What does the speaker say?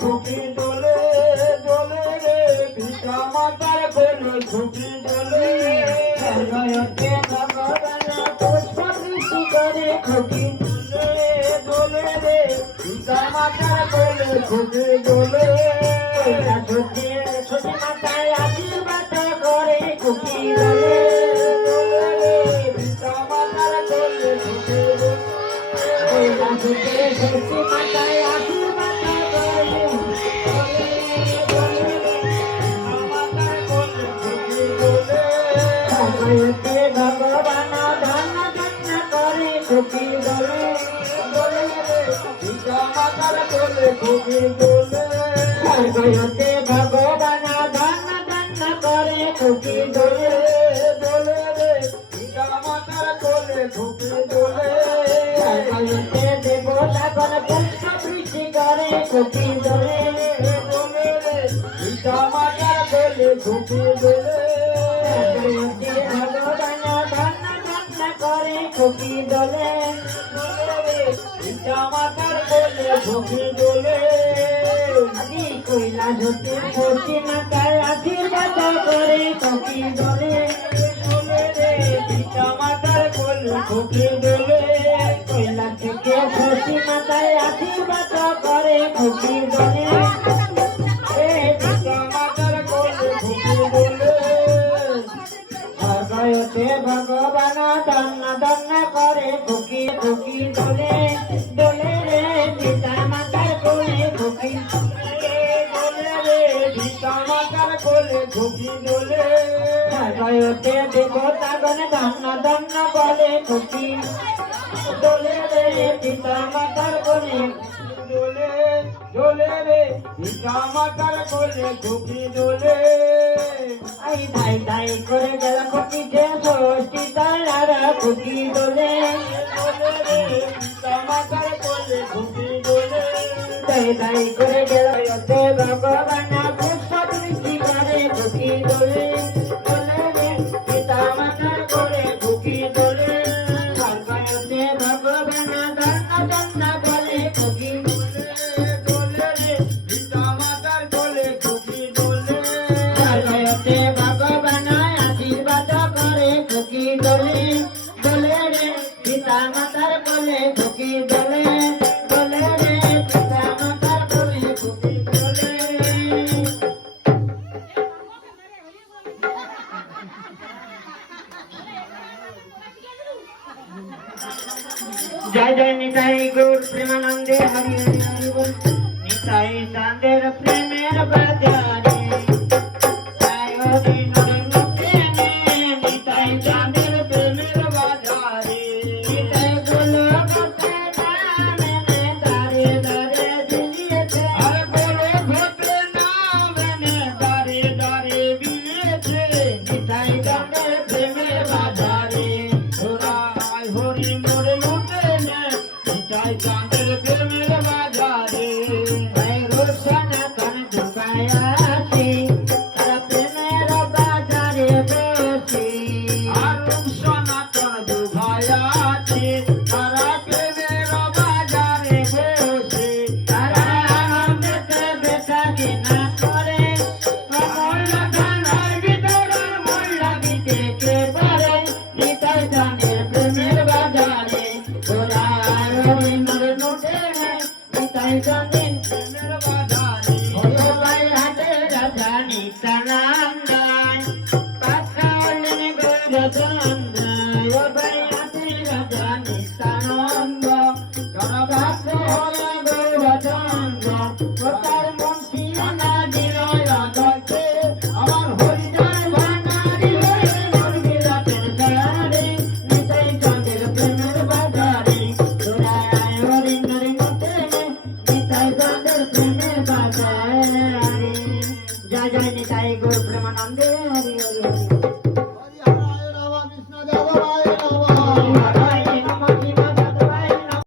খুকি দোলে দোলে রে ভিকা মাতার কোলে খুকি দোলে জয়তে ভগবান পুষ্প বৃষ্টি করে খুকি দোলে দোলে রে ভিকা মাতার কোলে খুকি দোলে ছোটি ছোটি মাতায় আশীর্বাদ করে খুকি দোলে দোলে রে ভিকা মাতার কোলে খুকি দোলে ছোটি মাতায় আশীর্বাদ করে ভগবান ধন্য ধন্য করে খুকি দোলে দোলে ভিকা মাতার কোলে খুকি দোলে জয়তে ভগবান ধন্য ধন্য করে খুকি দোলে দোলে রে ভিকা মাতার কোলে খুকি দোলে জয়তে দেবতাগণ পুষ্প বৃষ্টি করে খুকি দোলে দোলে রে ভিকা মাতার কোলে খুকি দোলে ভগবান ধন্য ধন্য করে খুকি দোলে দোলে রে ভিকা মাতার কোলে খুকি দোলে আদি কইলা ঝুটি ছোটি মাতায় আশীর্বাদ করে খুকি দোলে দোলে রে ভিকা মাতার কোলে খুকি দোলে কইলা থেকে ছোটি মাতায় আশীর্বাদ করে খুকি দোলে ভিকা মাতার কোলে খুকি দোলে জয়তে ভগবান ধন্য ধন্য করে খুকি খুকি দোলে দোলে রে পিতা মাতার কোলে খুকি দোলে রে পিতা মাতার কোলে খুকি দোলে জয়তে দেবতাগণ ধন্য ধন্য বলে খুকি দোলে রে পিতা মাতার কোলে দোলে দোলে রে পিতা মাতার কোলে খুকি দোলে আই ধাই ধাই করে গেল খুকি যে ষষ্ঠী তার খুকি দোলে দোলে রে পিতা মাতার কোলে খুকি দোলে ধাই ধাই করে গেল ভগবান পুষ্প বৃষ্টি করে খুকি দোলে দোলে রে পিতা মাতার কোলে খুকি দোলে জয়তে ভগবান ধন্য ধন্য বলে খুকি দোলে দোলে রে পিতা মাতার কোলে খুকি দোলে জয়তে ভগবান আশীর্বাদ করে খুকি দোলে দোলে রে পিতা মাতার কোলে খুকি দোলে দোলে রে পিতা মাতার কোলে খুকি দোলে জয় জয় নিতাই গৌর প্রেমানন্দে হরি হরি হরি বল নিতাই চাঁদের প্রেমের বাজারে জয় হরি নরেন্দ্র প্রেমে নিতাই চাঁদের প্রেমের বাজারে নিতাই গুলো ঘটে নামে দারে দারে দিলিয়েছে আর গুলো ঘটে নামে দারে দারে বিলিয়েছে নিতাই চাঁদের প্রেমের বাজারে ওরাই হরি মোরে লুটে নে নিতাই চাঁদের প্রেমের বাজারে রোশনা কান ঢুকায় আছে তারা প্রেমের বাজারে বসে আর রোশনা কান ঢুকায় আছে তারা প্রেমের বাজারে বসে তারা আনন্দেতে বেচা কেনা করে ময়লা খানার ভিতর ময়লা দিতে পারে নিতাই চাঁদের প্রেমের বাজারে ওরা রবীন্দ্র নোটে নিতাই চাঁদের প্রেমের বাজারে হলো ভাই হাতে রাজা নিত্যানন্দায় পাখা হলেন গৌরচন্দ্রায় ও ভাই হাতে রাজা নিত্যানন্দ জনদাস হলে গৌরচন্দ্র ও তার মন ছিল না বিনয় রাধাকে আমার হরিজয় ভান্ডারী হয়ে মন বিলাতের সারে নিতাই চাঁদের প্রেমের বাজারে তোরা হরিণের মতে নিতাই চাঁদের প্রেমের